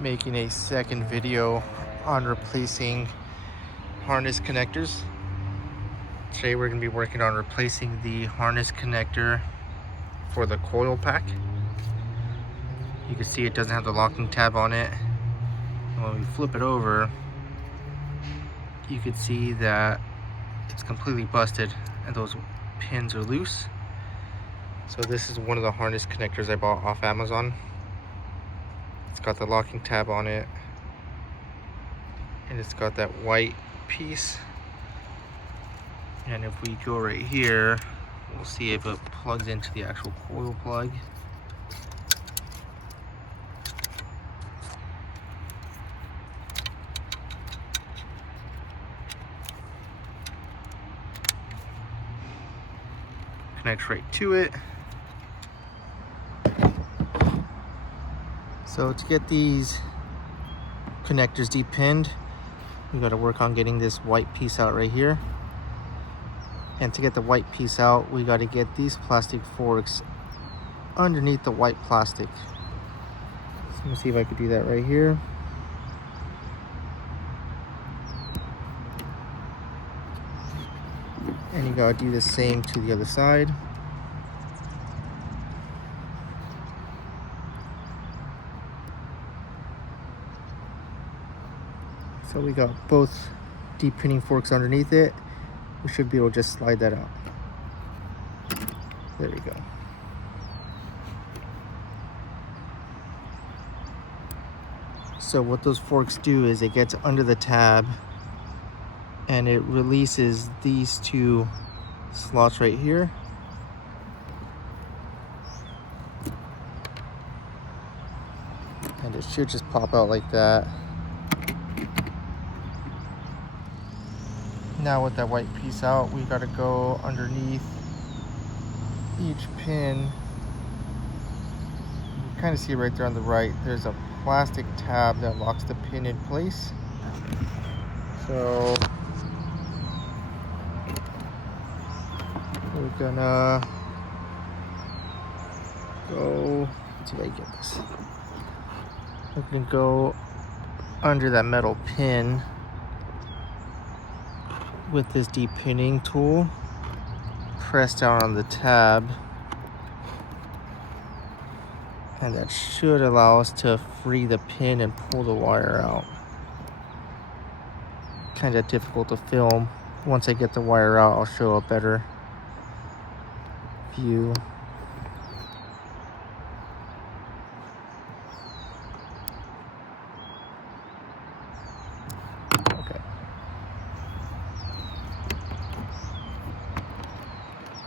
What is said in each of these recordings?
making a second video on replacing harness connectors. Today we're going to be working on replacing the harness connector for the coil pack. You can see it doesn't have the locking tab on it. And when we flip it over, you can see that it's completely busted and those pins are loose. So this is one of the harness connectors I bought off Amazon. It's got the locking tab on it, and it's got that white piece. And if we go right here, we'll see if it plugs into the actual coil plug. Connects right to it. So to get these connectors depinned, we got to work on getting this white piece out right here. And to get the white piece out, we got to get these plastic forks underneath the white plastic. So let me see if I could do that right here. And you got to do the same to the other side. So we got both deep pinning forks underneath it. We should be able to just slide that out. There we go. So what those forks do is it gets under the tab and it releases these two slots right here. And it should just pop out like that. Now with that white piece out, we gotta go underneath each pin. You kind of see right there on the right, there's a plastic tab that locks the pin in place. So we're gonna go, let's see if I can get this. We're gonna go under that metal pin with this deep pinning tool, press down on the tab, and that should allow us to free the pin and pull the wire out. Kind of difficult to film. Once I get the wire out, I'll show a better view.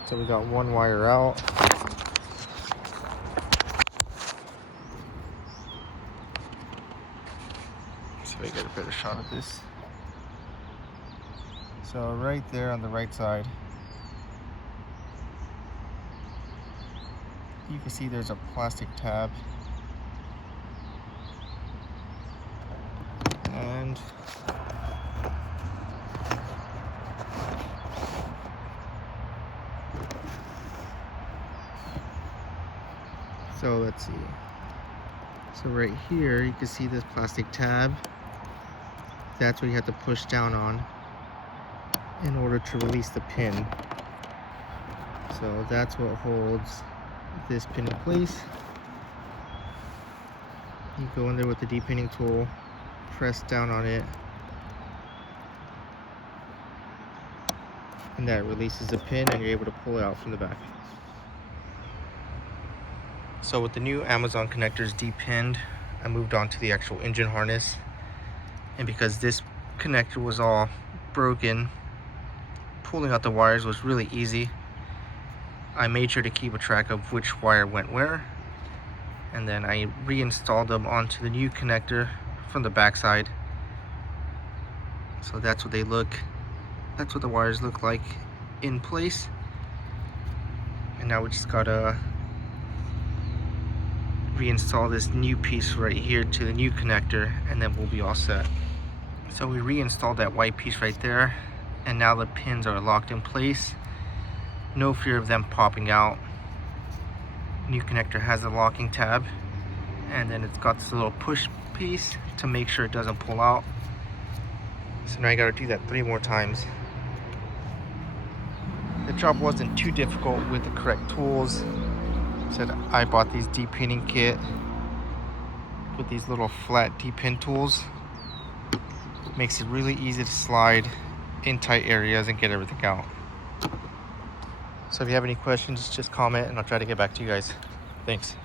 So we got one wire out. So we get a better shot of this. So right there on the right side, you can see there's a plastic tab. And so let's see. So right here, you can see this plastic tab. That's what you have to push down on in order to release the pin. So that's what holds this pin in place. You go in there with the deep pinning tool, press down on it, and that releases the pin and you're able to pull it out from the back. So with the new Amazon connectors depinned, I moved on to the actual engine harness. And because this connector was all broken, pulling out the wires was really easy. I made sure to keep a track of which wire went where. And then I reinstalled them onto the new connector from the backside. So that's what they look, that's what the wires look like in place. And now we just gotta reinstall this new piece right here to the new connector, and then we'll be all set. So we reinstalled that white piece right there, and now the pins are locked in place. No fear of them popping out. New connector has a locking tab, and then it's got this little push piece to make sure it doesn't pull out. So now I gotta do that 3 more times. The job wasn't too difficult with the correct tools. Said I bought these de-pinning kit with these little flat de-pin tools. Makes it really easy to slide in tight areas and get everything out. So if you have any questions, just comment and I'll try to get back to you guys. Thanks.